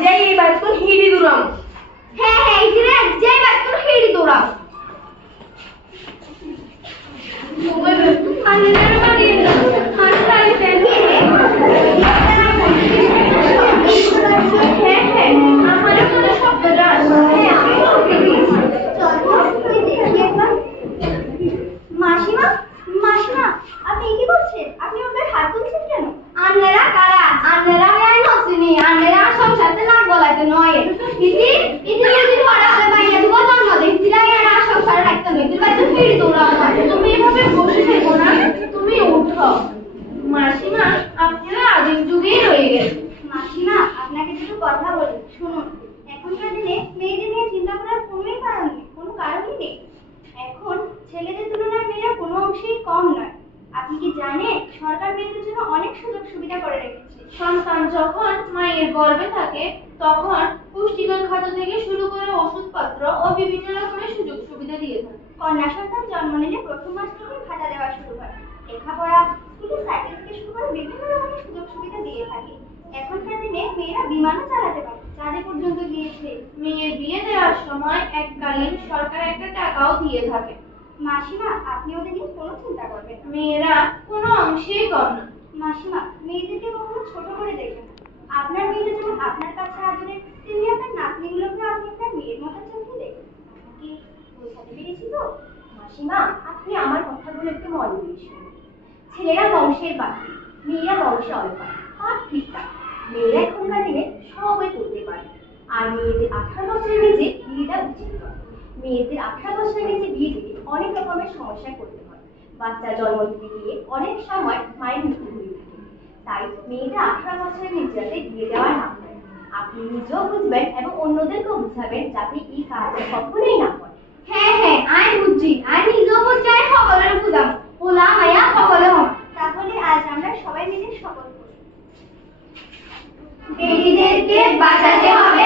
যেই বাতুন হিড়ি দুরাম হ্যাঁ হ্যাঁ এই যেই বাতুন হিড়ি দুরাম আন্নার বাড়ি না আর তাইতে হ্যাঁ হ্যাঁ আমার কোনো শব্দটা হ্যাঁ আমি ওকে দিয়েছি মাসিমা মাসিমা আপনি কি করছেন আপনি ওদের হাত তুলছেন কেন আন্নারা কারা আন্নারা আমি নসিনি আন্নারা সংসারতে নাক গলাইতে নয় ইতি ইতি যদি বড় হলে বাইরে দিব জন্ম দেখছিলা এরা সংসারে রাখতে নয় তুই বাইরে ফিরে দৌড়াও তুমি এভাবে বসে থেকো না তুমি উঠো মাসিমা আপনারা আদিম যুগেই রয়ে গেছে মাসিমা আপনাকে কিছু কথা বলি শুনুন এখনকার দিনে মেয়েদের নিয়ে চিন্তা করার কোনো কারণই নেই এখন ছেলেদের তুলনায় মেয়েরা কোনো অংশেই কম নয় আপনি কি জানেন সরকার মেয়েদের জন্য অনেক সুযোগ সুবিধা করে রেখেছে সন্তান যখন মায়ের গর্ভে থাকে তখন পুষ্টিকর খাদ্য থেকে শুরু করে ওষুধপত্র ও বিভিন্ন রকমের সুযোগ সুবিধা দিয়ে থাকে কন্যা সন্তান জন্ম নিলে প্রথম মাস থেকে ভাতা দেওয়া শুরু হয় লেখাপড়া স্কুলে সাইকেল থেকে শুরু করে বিভিন্ন রকমের সুযোগ সুবিধা দিয়ে থাকে এখনকার দিনে মেয়েরা বিমানও চালাতে পারে চাঁদে পর্যন্ত গিয়েছে মেয়ের বিয়ে দেওয়ার সময় এককালীন সরকার একটা টাকাও দিয়ে থাকে মাসিমা আপনি ওদের নিয়ে কোনো চিন্তা করবেন মেয়েরা কোনো অংশেই কম না মাসিমা মেয়েদেরকে কখনো ছোট করে দেখবেন না আপনার মেয়েরা যেমন আপনার কাছে আদরের তেমনি আপনার নাতনিগুলোকে আপনি আপনার মেয়ের মতো চোখে দেখবেন আপনাকে বোঝাতে পেরেছি তো মাসিমা আপনি আমার কথাগুলো একটু মন দিয়ে শুনুন ছেলেরা বংশের বাকি মেয়েরা বংশে অলপা আর ঠিকঠাক মেয়েরা এখনকার দিনে সবই করতে পারে আর মেয়েদের 18 বছরের নিচে বিয়ে দেওয়া উচিত নয় মেয়েদের 18 বছরের নিচে বিয়ে দিলে অনেক রকমের সমস্যায় পড়তে হয় বাচ্চা জন্ম দিতে গিয়ে অনেক সময় মায়ের মৃত্যু হয়ে থাকে তাই মেয়েদের 18 বছরের নিচে যাতে বিয়ে দেওয়া না হয় আপনি নিজেও বুঝবেন এবং অন্যদেরকেও বুঝাবেন যাতে এই কাজটা কখনোই না হয় হ্যাঁ হ্যাঁ আমি বুঝছি আমি নিজেও বুঝছি আর সকলের বুঝাম ওলা মায়া সকলে হন তাহলে আজ আমরা সবাই মিলে শপথ করি বেটিদেরকে বাঁচাতে হবে